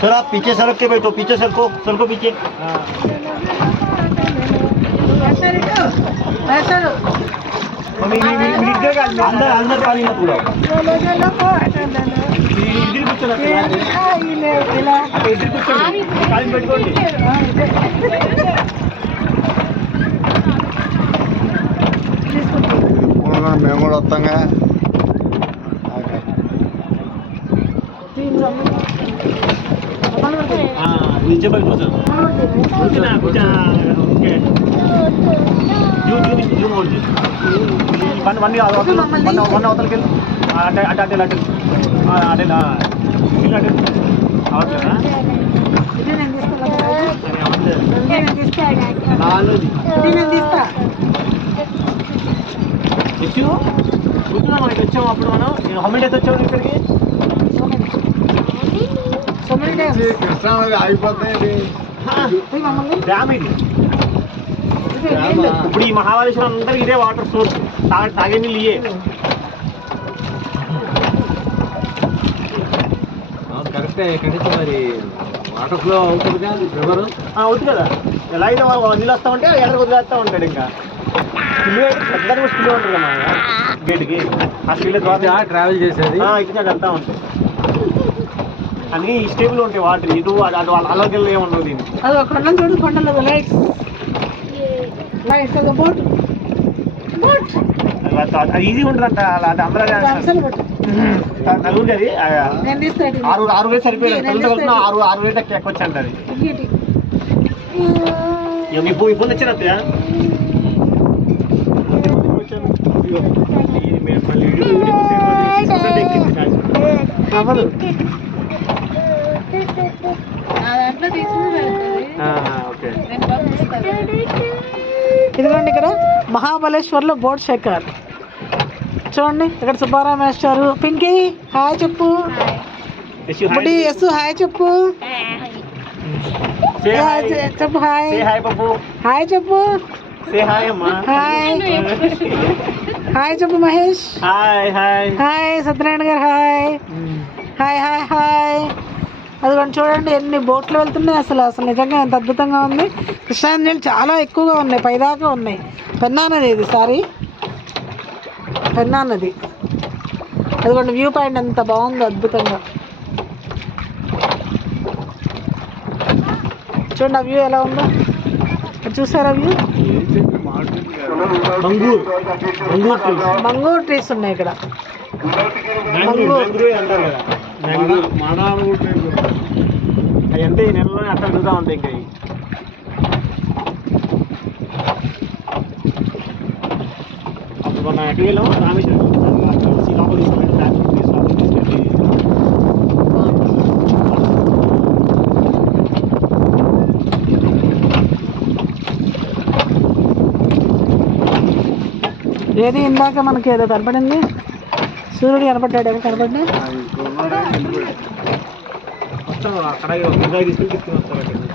Sir आप पीछे सरक के बैठो, पीछे सरको पीछे। अंदर अंदर पानी मत उड़ाओ। మేము కూడా వస్తాంగా नीचे बैठो सर कुछ ओके जूम और जी वन అవతలకి వెళ్ళు అటే అటే అటే అటే అటేనా అటే అవతలనా కూర్చున్నాం మనకి వచ్చాము అప్పుడు మనం హౌ మెనీ డేస్ వచ్చాము ఇక్కడికి కృష్ణానది అయిపోతాయి డ్యామ్ ఇది ఇప్పుడు ఈ మహాబలేశ్వరం అందరికి ఇదే వాటర్ సోర్స్ తాగే నీళ్ళు ఇయే కరెక్టే కనీసం మరి వాటర్ ఫ్లో అవుతుంది కదా రివర్ అవుతుంది కదా ఎలా అయితే నీళ్ళు వస్తా ఉంటే ఎక్కడికి వదిలేస్తూ ఉంటాడు ఇంకా స్కిల్ పెద్ద స్కిల్ ఉంటుంది కదా గేట్కి ఆ స్కిల్ ద్వారా ట్రావెల్ చేసేది ఇట్లా వెళ్తా ఉంటాయి అన్ని స్టేబుల్ ఉంటాయి వాటర్ ఇటు అటు అలాగే ఏముండవు దీనికి అది కొండలు చూడు కొండలు లైట్స్ లైట్స్ బోట్ బోట్ అది ఈజీ ఉంటుంది అంట అది అందరూ నలుగుంది అది 6 వేలు సరిపోయింది ఆరు వేలు ఎక్కొచ్చు అంట అది ఇప్పుడు వచ్చిన ఇదిగోండి ఇక్కడ మహాబలేశ్వర్లో బోట్ షేకర్ చూడండి ఇక్కడ సుబ్బారావు మాస్టారు పింకీ హాయ్ చెప్పు బుడి ఎస్ హాయ్ చెప్పు చెప్పు హాయ్ హాయ్ చెప్పు హాయ్ హాయ్ చెప్పు మహేష్ హాయ్ సత్యనారాయణ గారు హాయ్ హాయ్ హాయ్ హాయ్ అదిగోండి చూడండి ఎన్ని బోట్లు వెళ్తున్నాయి అసలు నిజంగా ఎంత అద్భుతంగా ఉంది కృష్ణా నీళ్ళు చాలా ఎక్కువగా ఉన్నాయి పైదాకా ఉన్నాయి పెన్నా నది ఇది సారీ పెన్నా నది అదిగోండి వ్యూ పాయింట్ ఎంత బాగుందో అద్భుతంగా చూడండి ఆ వ్యూ ఎలా ఉందో చూసారా వ్యూ మంగూర్ ట్రీస్ ఉన్నాయి ఇక్కడ అవి అంతే ఈ నెలలోనే అట్లా తిరుగుతూ ఉంటాయి ఇంకా అప్పుడు మన ఎటు వెళ్ళాము రామేశ్వరం లోపల తీసుకెళ్ళి ఏది ఇందాక మనకి ఏదో కనపడింది సూర్యుడు కనపడ్డాడు ఏమో కనపడ్డా అక్కడ తీసుకెళ్ళి